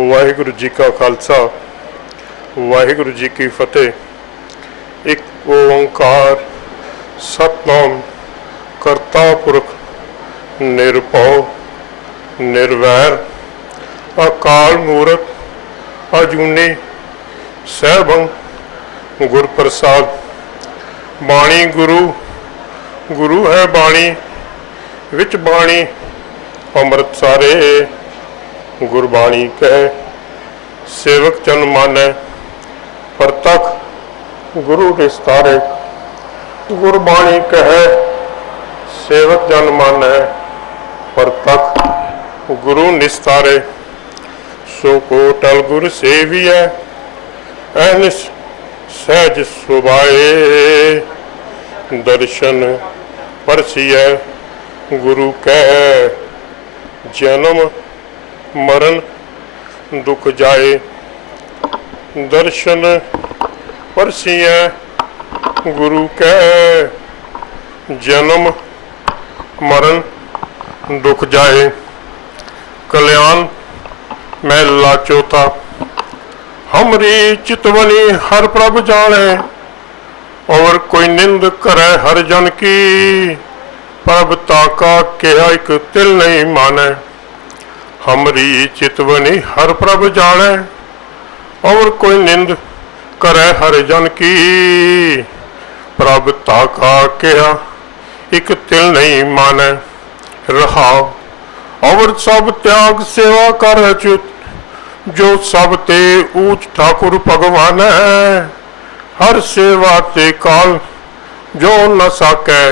वाहिगुरु जी का खालसा वाहिगुरु जी की फतेह। एक ओंकार सतनाम करता पुरख निरभव निर्वैर अकाल मूरत अजूनी सहभंग गुर प्रसाद। बाणी गुरु गुरु है बाणी विच बाणी अमृत सारे गुरबाणी कह सेवक जन मानै परतख गुरु निस्तारे। गुरबाणी कह सेवक जन मानै परतख गुरु निस्तारे। सो को टल गुर सेविय अहनिस सहज सुभाए। दर्शन परसिय गुरु कह जन्म मरण दुख जाए। दर्शन परसिय गुरु कह जन्म मरण दुख जाए। कल्याण महला चौथा। हमरी चितवनी हर प्रभ जाने और कोई निंद करे हर जन की। प्रभ ताका कहा एक तिल नहीं माने। हमरी चितवनी हर प्रभ जाने और कोई निंद करे हर जन की। प्रभ ताका कहा एक तिल नहीं माने। रहाओ और सब त्याग सेवा कर अच्युत। जो सब ते ऊंच ठाकुर भगवान है। हर सेवा ते काल जो न साकै।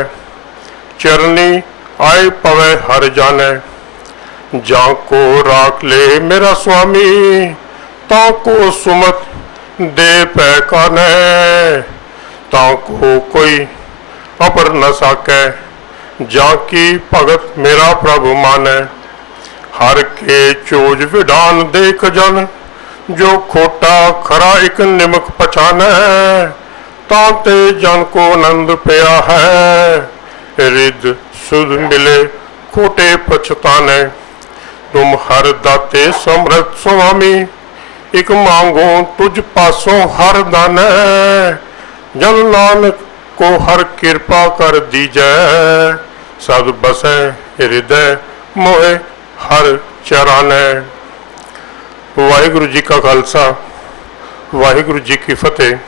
चरनी आए पवे हर जाने। जाको राख ले मेरा स्वामी ताको सुमत दे पैकाने। ताको कोई अपर न साकै जाकी भगत मेरा प्रभु माने। हर के चोज विधान देख जन जो खोटा खरा एक निमक पछाने। ताते जन को आनंद पिया है। रिद सुध मिले खोटे पछताने। तुम हर दाते समृत स्वामी एक मांगो तुझ पासों हर दाने। जन नानक को हर कृपा कर दीजै। सद बसै हृदय मोहे हर चराने। वाहिगुरु जी का खालसा वाहिगुरु जी की फतेह।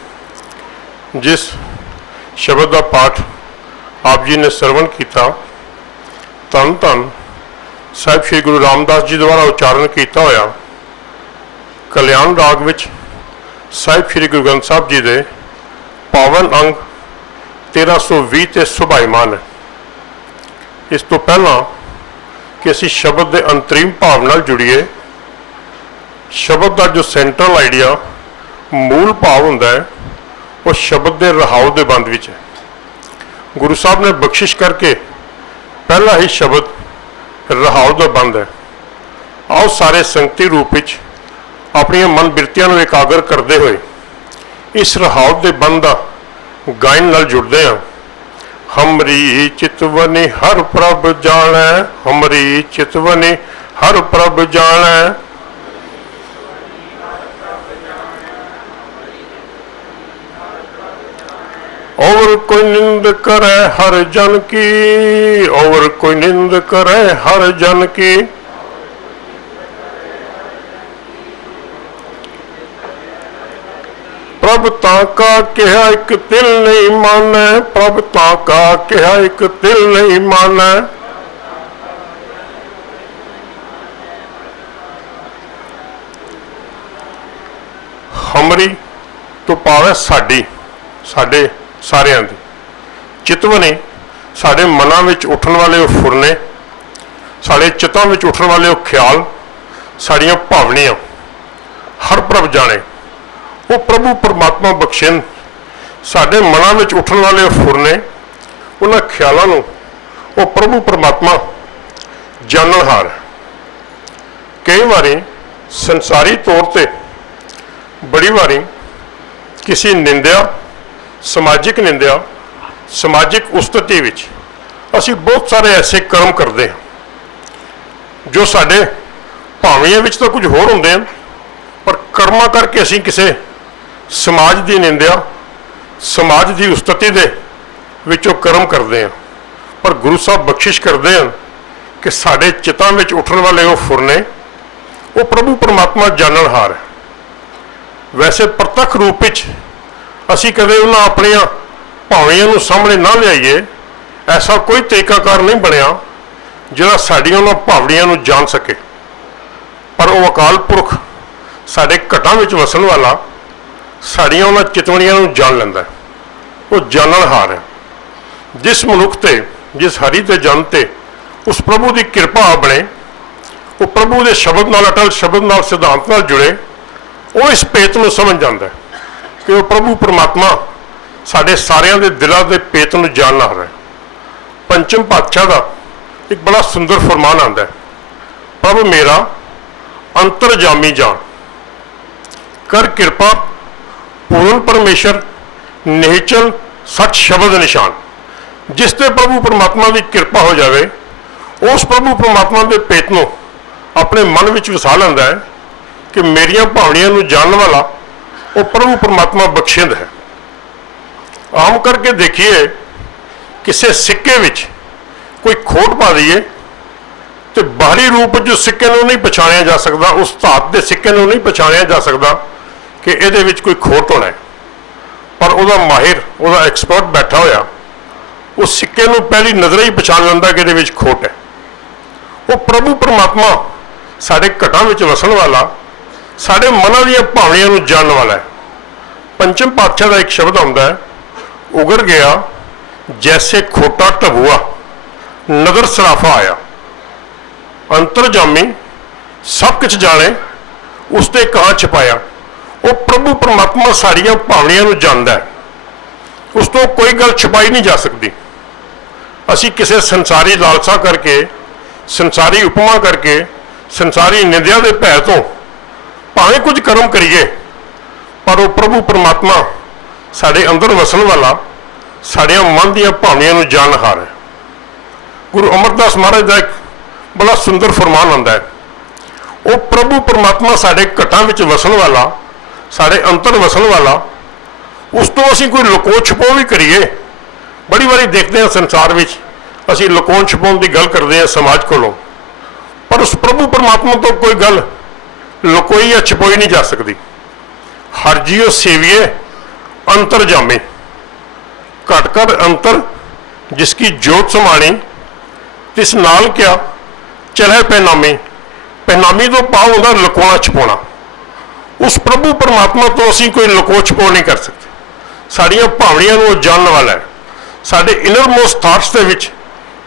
जिस शब्द का पाठ आप जी ने श्रवण किया धन धन साहिब श्री गुरु रामदास जी द्वारा उच्चारण किया होया कल्याण राग विच साहिब श्री गुरु ग्रंथ साहब जी के पावन अंग 1320 ते सुभाईमान है। इस तो पहला कि असी शब्द के अंतरीम भाव नाल जुड़िए। शब्द का जो सेंट्रल आइडिया मूल भाव हुंदा है वो शब्द के रहाव के बंद विच है। गुरु साहब ने बख्शिश करके पहला ही शब्द रहाव का बंद है। आओ सारे संगती रूप विच अपनी मन बिरतियां नूं एकागर करते हुए इस रहाव के बंद का गायन नाल जुड़ते हैं। हमरी चितवनी हर प्रभ जाने। हमरी चितवनी हर प्रभ जाने। और कोई निंद करे हर जन की। और कोई निंद करे हर जन की। प्रभ ताका कहा एक तिल नहीं माने। प्रभ ताका कहा एक तिल नहीं माने। हमरी तो पावे साडी साडे सारियां दी। चितवनी साडे मनां विच उठन वाले वो फुरने साडे चितां विच उठन वाले वो ख्याल साड़ियां भावनियां हर प्रभ जाने। वो प्रभु परमात्मा बख्शिन साडे मनां विच उठन वाले वो फुरने उन्हां ख्यालां नूं वो प्रभु परमात्मा जाननहार है। कई बारी संसारी तौर ते बड़ी बारी किसी निंदिया समाजिक निंदिया समाजिक उस्तति विच असी बहुत सारे ऐसे कर्म करते हैं जो साडे भावियां विच तो कुछ होर हुंदे हैं पर कर्मा करके असीं किसी समाज की निंदिया, समाज की उस्तति दे विचों कर्म करते हैं, पर गुरु साहब बख्शिश करते हैं कि साढ़े चितां विच उठण वाले वो फुरने वो प्रभु परमात्मा जाननहार है। वैसे प्रतख रूप विच असीं कदे उन्हां अपणियां भावनां नूं सामने ना लियाईए, ऐसा कोई तरीकाकार नहीं बनिया जिहड़ा साडीआं उन्हां भावनां नूं जान सके। पर वो अकाल पुरख साडे घटां विच वसन वाला साड़ियां उन्हां चितवणियां नूं जान लैंदा है, वो जाननहार है। जिस मनुख ते, जिस हरि ते जन ते उस प्रभु की कृपा बने, वो प्रभु के शब्द नाल, अटल शब्द नाल, सिद्धांत नाल जुड़े, वो इस पेत नूं समझ जाता है कि वो प्रभु परमात्मा साढ़े सारियां दे दिलां दे पेत नूं जाननहार है। पंचम पातशाह का एक बड़ा सुंदर फरमान आंदा है, प्रभु मेरा अंतरजामी जान, कर कृपा पूर्ण परमेश्वर निहचल सच शब्द निशान। जिसते प्रभु परमात्मा की कृपा हो जाए, उस प्रभु परमात्मा के पेत नूं अपने मन विच वसा लैंदा है कि मेरियां भावनां नूं जानने वाला वो प्रभु परमात्मा बख्शिंद है। आम करके देखिए, किसी सिक्के विच कोई खोट पा दईए तो बाहरी रूप जो सिक्के नूं नहीं पछाणिया जा सकता, उस धात के सिक्के नूं नहीं पछाणिया जा सकता कि इहदे विच कोई खोट होना है, पर वह माहिर, वह एक्सपर्ट बैठा होया उस सिक्के नूं पहली नज़र ही पछाण लैंदा कि इहदे विच खोट है। वो प्रभु परमात्मा साढ़े घटां विच वसन वाला, साढ़े मनां दीआं भावनां नूं जानन वाला है। पंचम पातशाह का एक शब्द आउंदा है, उगर गया जैसे खोटा ढबुआ नगर सराफा आया। अंतरजामी सब कुछ जाने, उसते कहाँ छिपाया। वो प्रभु परमात्मा साड़ियां भावनां नूं जानदा है, उस तो कोई गल छिपाई नहीं जा सकती। असी किसी संसारी लालसा करके, संसारी उपमा करके, संसारी निंदिया के भय तो भावें कुछ कर्म करिए, पर वो प्रभु परमात्मा साढ़े अंदर वसन वाला, साड़ियां मन दीआं भावनां नूं जाननहार है। गुरु अमरदास महाराज का एक बड़ा सुंदर फरमान आंदा है, वो प्रभु परमात्मा साढ़े घटां विच वसन वाला, साढ़े अंतर वसन वाला, उस तो असीं कोई लुको छुपो भी करिए। बड़ी बारी देखते हैं संसार विच असीं लुकोण छुपाउण की गल करते हैं समाज कोलों, पर उस प्रभु परमात्मा तो कोई गल लुकोई या छुपोई नहीं जा सकती। हर जियो सेविए अंतरजामी, घट कर अंतर जिसकी जोत समानी, तिस नाल क्या चले पहनामी। पहनामी तो भाव होंदा लुकोना छुपाना। उस प्रभु परमात्मा तो असीं कोई लुको छुपो नहीं कर सकते। साड़ियां भावनां नूं जानने वाला है, साढ़े इनर मोस्ट थाट्स दे विच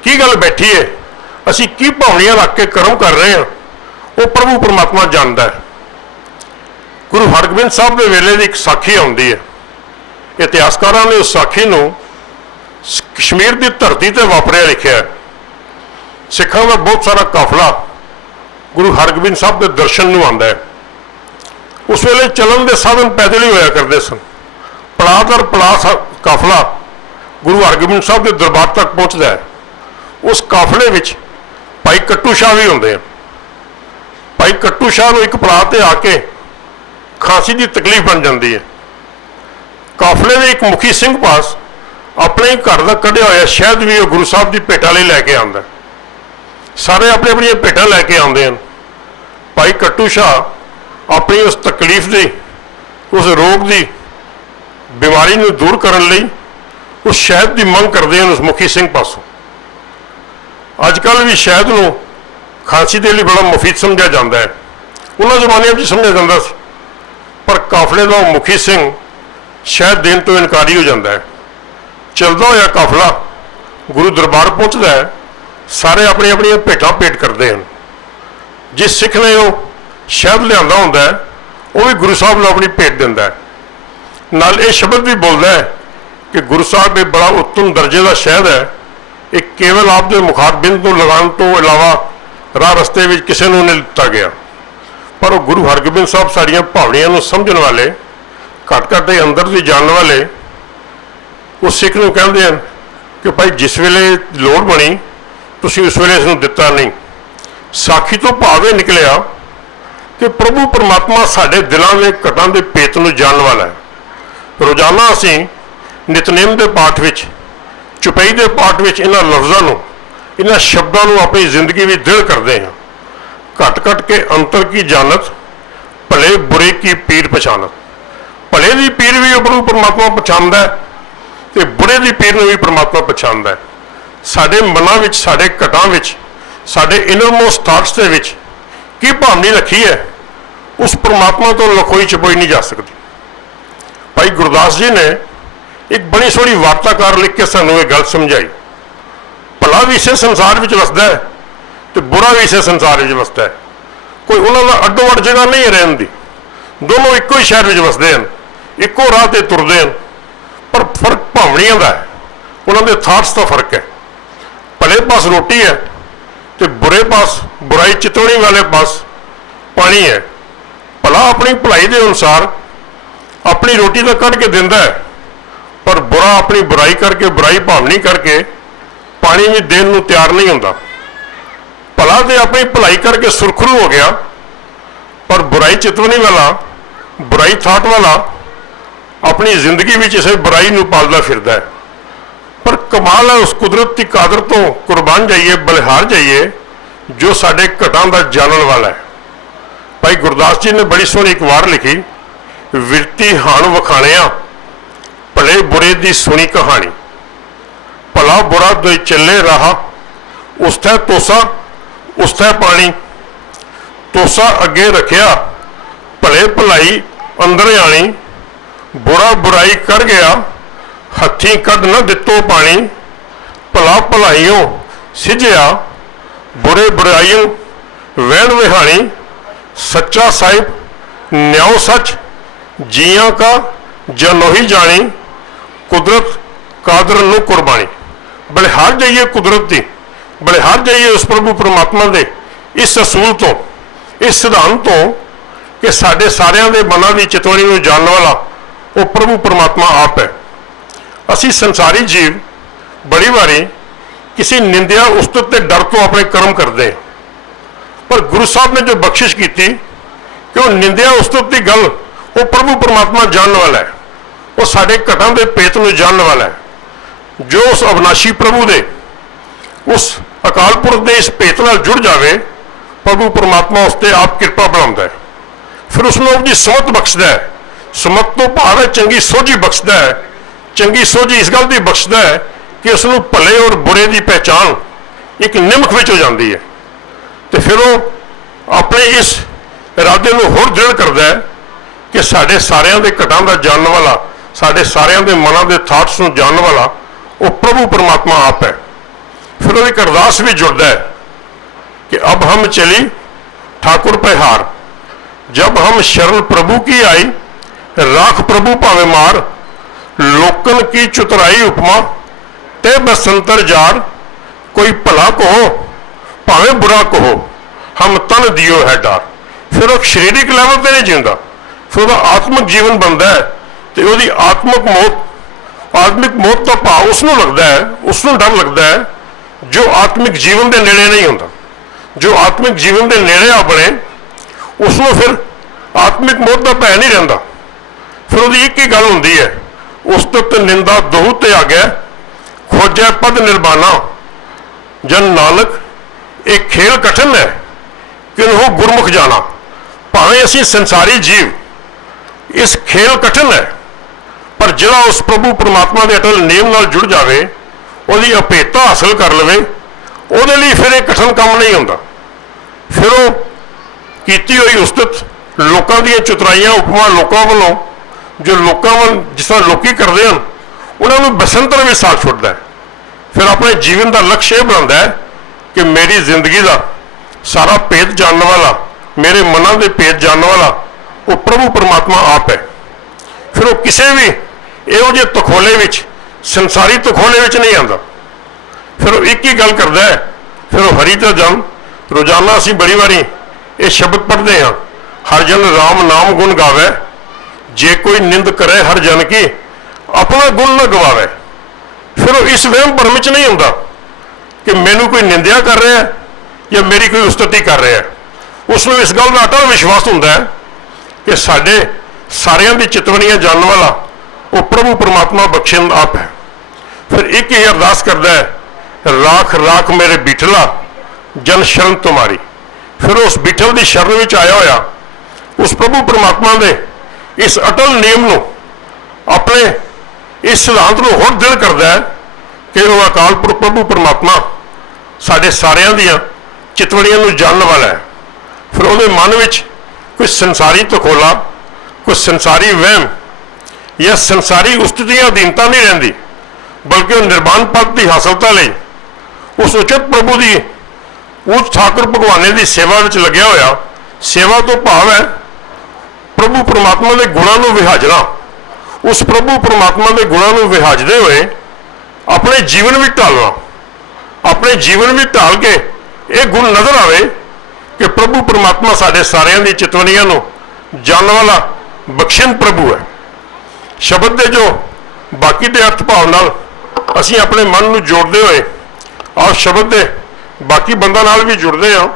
की गल बैठी है, असीं की भावनां रख के कर्म कर रहे हैं, वो प्रभु परमात्मा जानता है। गुरु हरगोबिंद साहब के वेले की एक साखी आउंदी है। इतिहासकारां ने उस साखी नूं कश्मीर की धरती ते वापरिया लिखिया है। सिखां का बहुत सारा काफला गुरु हरगोबिंद साहब के दर्शन नूं आंदा है। उस वेले चलन के साधन पैदल ही होया करते सन। पड़ा दर पड़ा काफला गुरु हरगोबिंद साहब के दरबार तक पहुँचता है। उस काफले विच भाई कट्टू शाह भी होंदे हैं। भाई कट्टू शाह नूं एक पड़ाव ते आके खांसी की तकलीफ बन जाती है। काफले के एक मुखी सिंह पास अपने ही घर का कढ़िया होया शहद भी गुरु साहब की भेटा लई लैके आंदा। सारे अपनी अपनी भेटा लैके आते हैं। भाई कट्टू शाह अपनी उस तकलीफ की, उस रोग की बीमारी को दूर करने लई उस शहद की मंग करते हैं उस मुखी सिंह पासों। अजकल भी शहद को खांसी के लिए बड़ा मुफीद समझा जाता है। उन्होंने जमानों में समझा जाता सी, पर काफले का मुखी सिंह शहद देने तो इनकारी हो जाता है। चलता होया काफला गुरु दरबार पहुँचता है। सारे अपनी अपनी भेटा भेंट करते हैं। जिस सिख ने वो शहद लिया होंदा है, वो भी गुरु साहब को अपनी भेंट दिंदा है। नाल ये शब्द भी बोलता है कि गुरु साहब एक बड़ा उत्तम दर्जे का शहद है, एक केवल आपके मुखार बिंद को लगाने तो इलावा राह रस्ते में किसी को नहीं दिता गया। पर वो गुरु हरगोबिंद साहब साड़ियां भावनां समझने वाले, घट घट अंदर की जानने वाले, उस सिख को कहते हैं कि भाई जिस वेले लोड़ बनी तुसीं उस वेले इसनूं दिता नहीं। साखी तो भाव ये निकलिया कि प्रभु परमात्मा साढ़े दिलों के घटां के भेत नूं जानने वाला है। रोजाना असीं नितनेम के पाठ विच, चुपई के पाठ विच इन्हां लफ्ज़ां नूं, इन्हां शब्दां नूं अपनी जिंदगी में दृढ़ करते हैं। घट घट के अंतर की जानत, भले बुरे की पीर पछानत। भले की पीर भी प्रभु परमात्मा पछाणदा है ते बुरे की पीर नूं भी परमात्मा पछाणदा है। साडे मनां विच, साडे घटां विच, साडे इनरमोस्ट थाट्स दे विच की भावनी रखी है, उस परमात्मा तो लखोई छपोई नहीं जा सकती। भाई गुरदास जी ने एक बड़ी सोहनी वार्ताकार लिख के सानूं ये गल समझाई, भला भी इसे संसार विच वसदा है तो बुरा भी इसे संसार विच वसदा है। कोई उन्हां दा अड्डो अड जगह नहीं है रहन दी, दोनों इक्को ही शहर विच वसदे हैं, इक्को राह ते तुरदे हैं, पर फर्क भावनियां दा है, उन्हां दे थाट्स का फर्क है। भले पास रोटी है तो बुरे पास, बुराई चितवनी वाले पास पानी है। भला अपनी भलाई के अनुसार अपनी रोटी तो कढ़ के दिंदा है, पर बुरा अपनी बुराई करके, बुराई भावनी करके पानी भी देन नूं तैयार नहीं होंदा। भला तो अपनी भलाई करके सुरखरू हो गया, पर बुराई चितवनी वाला, बुराई थाट वाला अपनी जिंदगी में इसे बुराई नूं पालदा फिरदा है। पर कमाल है उस कुदरत की कादर तो कुर्बान जाइए, बलिहार जाइए, जो साडे घटां दा जानन वाला है। भाई गुरदास जी ने बड़ी सोहनी एक वार लिखी, विरती हाण वखाणिया, भले बुरे दी सुनी कहानी। भला बुरा दो चले राह, उसथे तोसा उसथे पानी। तोसा अगे रखिया, भले भलाई अंदर आनी। बुरा बुराई कर गया, हथी कद न दितो पानी। भला भलाइयों सिझिया, बुरे बुराइयों वहन विहानी। सच्चा साहिब न्याओ सच, जिया का जनोही जानी। कुदरत कादर नूं कुर्बानी। बलिहार जाइए कुदरत की, बलिहार जाइए उस प्रभु परमात्मा के इस असूल तो, इस सिद्धांत तो कि साडे सारियां दे मनां दी चितवनी नूं जानने वाला वो प्रभु परमात्मा आप है। असी संसारी जीव बड़ी बारी किसी निंदिया उस्तत के डर तो अपने कर्म करते हैं, पर गुरु साहब ने जो बख्शिश की थी कि वो निंदिया उस्तत की गल वो प्रभु परमात्मा जानने वाला है, वो साडे घटां दे भेत नूं जानने वाला है। जो उस अविनाशी प्रभु दे, उस अकाल पुरख के इस भेत नाल जुड़ जाए, प्रभु परमात्मा उसते आप कृपा बनाता है, फिर उसनूं उसकी समत बख्शदा है। समत तो भाव है चंगी सोझी बख्शदा है। चंगी सोझी इस गल की बख्शदा है कि उसनूं भले और बुरे की पहचान एक निमख विच हो जाती है, तो फिर वो अपने इस इरादे को होर दृढ़ करता है कि साढ़े सारियां दे घटां दा जानने वाला, साढ़े सारियां दे मनां दे थाट्स नूं जानने वाला वो प्रभु परमात्मा आप है। फिर वो एक अरदास भी जुड़ता है कि अब हम चली ठाकुर प्रहार, जब हम शरण प्रभु की आई, राख प्रभु भावे मार। लोकन की चुतराई उपमा, ते बसंतर जार। कोई भला कहो भावे बुरा कहो, हम तन दियो है डार। फिर वो शरीरिक लैवल पर नहीं जींदा, फिर वह आत्मिक जीवन बनता है, तो वही आत्मिक मौत का भाव उसनों लगता है, उसनों डर लगता है जो आत्मिक जीवन के नेड़े नहीं होता। जो आत्मिक जीवन के नेड़े आ बने, उसनों फिर आत्मिक मौत का भय नहीं रहिंदा। फिर वो एक ही गल होंदी है, उस्तत निंदा दोहू ते आ गया, खोजै पद निर्बाना। जन नानक एक खेल कठिन है, कि वो गुरमुख जाना। भावें असी संसारी जीव, इस खेल कठिन है, पर जिहड़ा उस प्रभु परमात्मा के अटल नेम नाल जुड़ जाए, उसकी अभेता हासिल कर लवे, ਉਹਦੇ ਲਈ फिर एक कठिन काम नहीं होंदा। फिर वो कीती हुई उस्तत लोगों दी चुतराइयां उपमा लोगों वालों, जो लोगों वाल जिस तरह लोग करते हैं, उन्होंने बसंतर भी साथ छुड़ता है। फिर अपने जीवन का लक्ष्य यह बनाता है कि मेरी जिंदगी का सारा भेद जानने वाला, मेरे मनां के भेद जानने वाला वो प्रभु परमात्मा आप है। फिर वो किसी भी इहो जिहे तखोले विच, संसारी तखोले विच नहीं आता। फिर वो एक ही गल करता है, फिर वो हरि का जन। रोजाना असीं बड़ी बारी ये शब्द पढ़ते हैं, हर जन राम नाम गुण गावे, जे कोई निंद करे हर जन की, अपना गुण न गवावे। फिर वो इस वहम भरम च नहीं आता कि मैनू कोई निंदिया कर रहा है या मेरी कोई उस्तति कर रहा है। उसनूं इस गल का अटल विश्वास हुंदा है कि साडे सारियां दी चितवनियां जानने वाला वो प्रभु परमात्मा बख्शन आप है। फिर एक ही अरदास करता है, राख राख मेरे बिठला जन शरण तुम्हारी। फिर उस बिठल की शरण में आया होया उस प्रभु परमात्मा के इस अटल नियम को अपने इस सिद्धांत को होर दृढ़ करता है कि वह अकाल पुरख प्रभु परमात्मा साढ़े सारियां दियां चितवनियां नूं जानने वाला है। फिर वो मन में कोई संसारी तखोला, कोई संसारी वहम या संसारी उस्ततियां अधीनता नहीं रहिंदी, बल्कि वह निर्वाण पद की हासिलता लई उस उचित प्रभु की उस ठाकुर भगवाने की सेवा में लग्या होया। सेवा तो भाव है प्रभु परमात्मा के गुणों को विहाजना। उस प्रभु परमात्मा के गुणों को विहाजते हुए अपने जीवन में ढालना, अपने जीवन में ढाल के ये गुण नजर आवे कि प्रभु परमात्मा साढ़े सारियां दी चितवनियां नूं जानने वाला बख्शिन प्रभु है। शब्द के जो बाकी के अर्थ भाव नाल असीं अपने मन नूं जोड़ते हुए और शब्द के बाकी बंदा नाल भी जुड़ते हैं।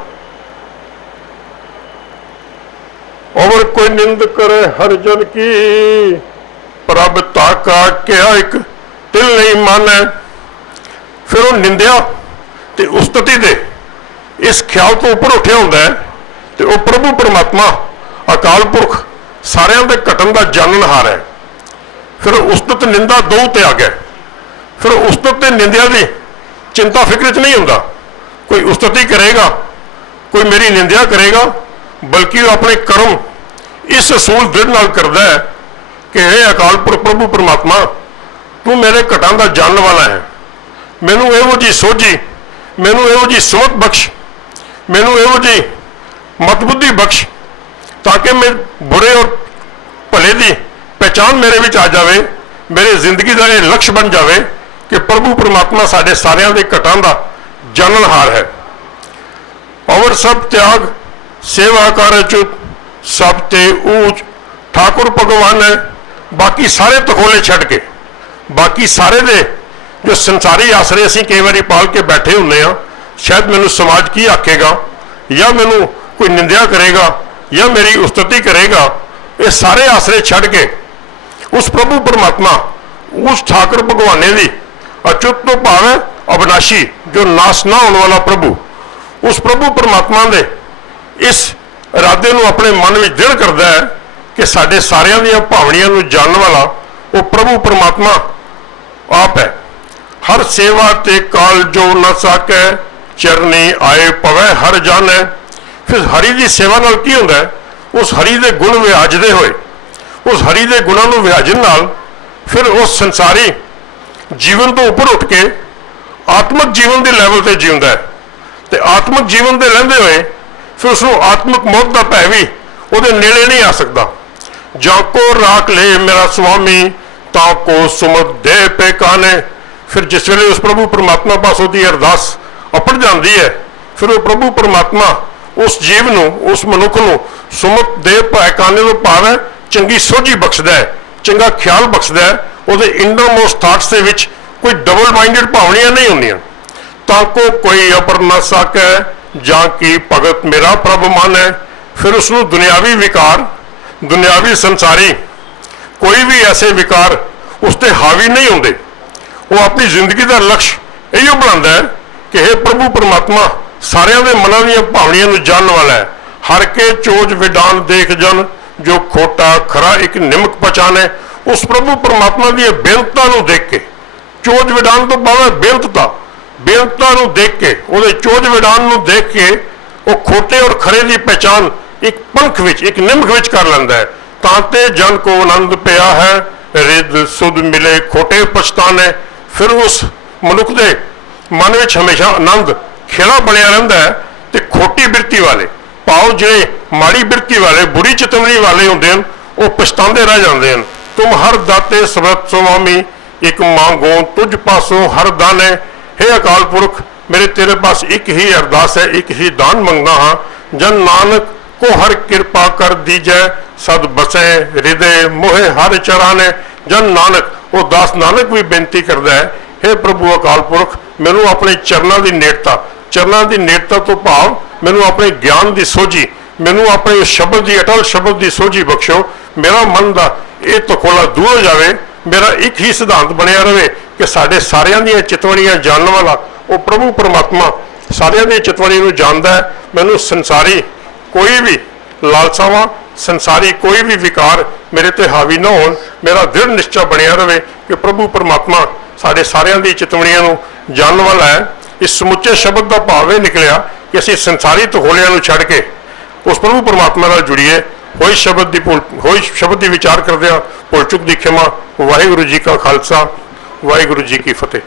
और कोई निंद करे हर जन की प्रभ ताका क्या एक तिल नहीं माने। फिर वो निंदिया ते उस्तति दे इस ख्याल तो ऊपर उठिया होंदा है ते वो प्रभु परमात्मा अकाल पुरख सारियां दे घटन का जाननहार है। फिर उस्तत निंदा दो ते आ गया। फिर उस्तत ते निंदिया की चिंता फिक्र च नहीं होंदा, कोई उस्तति करेगा कोई मेरी निंदिया करेगा, बल्कि वो अपने कर्म इस असूल दृढ़ नाल करता है कि हे अकाल पुरख प्रभु परमात्मा तू मेरे घटां दा जानने वाला है। मैनू इहो जी सोझी, मैनू इहो जी सुमत बख्श, मैनू इहो जी मतबुद्धि बख्श ताकि मैं बुरे और भले की पहचान मेरे विच आ जाए, मेरी जिंदगी का यह लक्ष्य बन जाए कि प्रभु परमात्मा साढ़े सारियां दे घटां दा जाननहार है। और सब त्याग सेवा कर चुप सब ते ऊंच ठाकुर भगवान है। बाकी सारे तखोले छड़ के बाकी सारे दे जो संसारी आसरे असीं कई बारी पाल के बैठे हुंदे आ, शायद मैनू समाज की आखेगा या मैनू कोई निंदिया करेगा या मेरी उस्तति करेगा, ये सारे आसरे छड़ के उस प्रभु परमात्मा उस ठाकुर भगवाने की अच्युत तो भाव है अविनाशी जो नाश ना होने वाला प्रभु, उस प्रभु परमात्मा के इस इरादे को अपने मन में दृढ़ करता है कि साढ़े सारियां दी भावनियां नूं जानने वाला वो प्रभु परमात्मा आप है। हर सेवा ते काल जो न साकै चरनी आए पवै हर जानै। फिर हरि की सेवा नाल की हुंदा है, उस हरि के गुण विहाजते हुए उस हरि के गुणों को विहाजन नाल फिर उस संसारी जीवन तो उपर उठ के आत्मक जीवन के लैवल पर जीवंदा है। तो आत्मक जीवन के लैंदे हुए फिर उसनूं आत्मक मौत का भय भी उहदे नेड़े नहीं आ सकता। जाको राख ले मेरा स्वामी ताको सुमत दे पे काने। फिर जिस वेले उस प्रभु परमात्मा पास उसकी अरदास अपड़ जाती है, फिर वो प्रभु परमात्मा उस जीव नूं उस मनुख नूं सुमत दे पैकाने तो भाव है चंगी सोझी बख्शदा है, चंगा ख्याल बख्शदा है। उहदे इंडरमोस्ट थाट्स दे विच कोई डबल माइंडेड भावनियां नहीं होंदियां। ताको कोई अपर न सकै जां की भगत मेरा प्रभ मन है। फिर उसनूं दुनियावी विकार दुनियावी संसारी कोई भी ऐसे विकार उसते हावी नहीं होंदे। वो अपनी जिंदगी का लक्ष्य इहो बनाता है कि हे प्रभु परमात्मा सारियां दे मनां दीयां भावनियां नूं जानने वाला है। हर के चोज विडान देख जन जो खोटा खरा एक निमक पहचाने। उस प्रभु परमात्मा दी बेनता नूं देख के चोज विडान तो भावे बेनता नूं देख के उहदे चोज विडान नूं देख के वो खोटे और खरे की पहचान एक पंख विच एक निमक विच कर लैंदा है। तांते जन को आनंद पिया है रिद सुध मिले खोटे पछताने। फिर उस मनुख के मन में हमेशा आनंद खेड़ा बनया रहिंदा है। तो खोटी बिरती वाले भाव जिहड़े माड़ी बिरती वाले बुरी चितवनी वाले होंदे हन वो पछतांदे रह जांदे हन। तुम हर दाते समर्थ स्वामी एक मांगो तुझ पासों हर दाने। हे अकाल पुरख मेरे तेरे पास एक ही अरदास है, एक ही दान मंगना हाँ। जन नानक को हर कृपा कर दीजै सद बसे हृदय मोहे हर चराने। जन नानक वो दास नानक भी बेनती करता है, हे प्रभु अकाल पुरख मैनू अपने चरणों की नेड़ता तो भाव मैनू अपने ज्ञान की सोझी ਮੈਨੂੰ ਆਪਣੇ ਇਸ ਸ਼ਬਦ ਦੀ, ਅਟਲ ਸ਼ਬਦ ਦੀ ਸੋਝੀ ਬਖਸ਼ੋ। ਮੇਰਾ ਮਨ ਦਾ ਇਹ ਤਖੋਲਾ ਦੂਰ ਹੋ ਜਾਵੇ। ਮੇਰਾ ਇੱਕ ਹੀ ਸਿਧਾਂਤ ਬਣਿਆ ਰਹੇ ਕਿ ਸਾਡੇ ਸਾਰਿਆਂ ਦੀਆਂ ਚਿਤਵਣੀਆਂ ਜਾਣਨ ਵਾਲਾ ਉਹ ਪ੍ਰਭੂ ਪਰਮਾਤਮਾ ਸਾਰਿਆਂ ਦੀਆਂ ਚਿਤਵਣੀ ਨੂੰ ਜਾਣਦਾ ਹੈ। ਮੈਨੂੰ ਸੰਸਾਰੀ ਕੋਈ ਵੀ ਲਾਲਸਾਵਾਂ, ਸੰਸਾਰੀ ਕੋਈ ਵੀ ਵਿਕਾਰ ਮੇਰੇ ਤੇ ਹਾਵੀ ਨਾ ਹੋਣ। ਮੇਰਾ ਦ੍ਰਿੜ ਨਿਸ਼ਚਾ ਬਣਿਆ ਰਹੇ ਕਿ ਪ੍ਰਭੂ ਪਰਮਾਤਮਾ ਸਾਡੇ ਸਾਰਿਆਂ ਦੀ ਚਿਤਵਣੀਆਂ ਨੂੰ ਜਾਣਨ ਵਾਲਾ ਹੈ। ਇਸ ਸਮੁੱਚੇ ਸ਼ਬਦ ਦਾ ਭਾਵ ਇਹ ਨਿਕਲਿਆ ਕਿ ਅਸੀਂ ਸੰਸਾਰੀ ਤਖੋਲਿਆਂ ਨੂੰ ਛੱਡ ਕੇ ਉਸ ਪ੍ਰਭੂ ਪਰਮਾਤਮਾ ਨਾਲ ਜੁੜੀਏ। ਹੋਈ ਸ਼ਬਦ ਦੀ ਵਿਚਾਰ ਕਰਦਿਆਂ ਭੁੱਲ ਚੁੱਕ ਦੀ ਖਿਮਾ। ਵਾਹਿਗੁਰੂ ਜੀ ਕਾ ਖਾਲਸਾ, ਵਾਹਿਗੁਰੂ ਜੀ ਕੀ ਫਤਿਹ।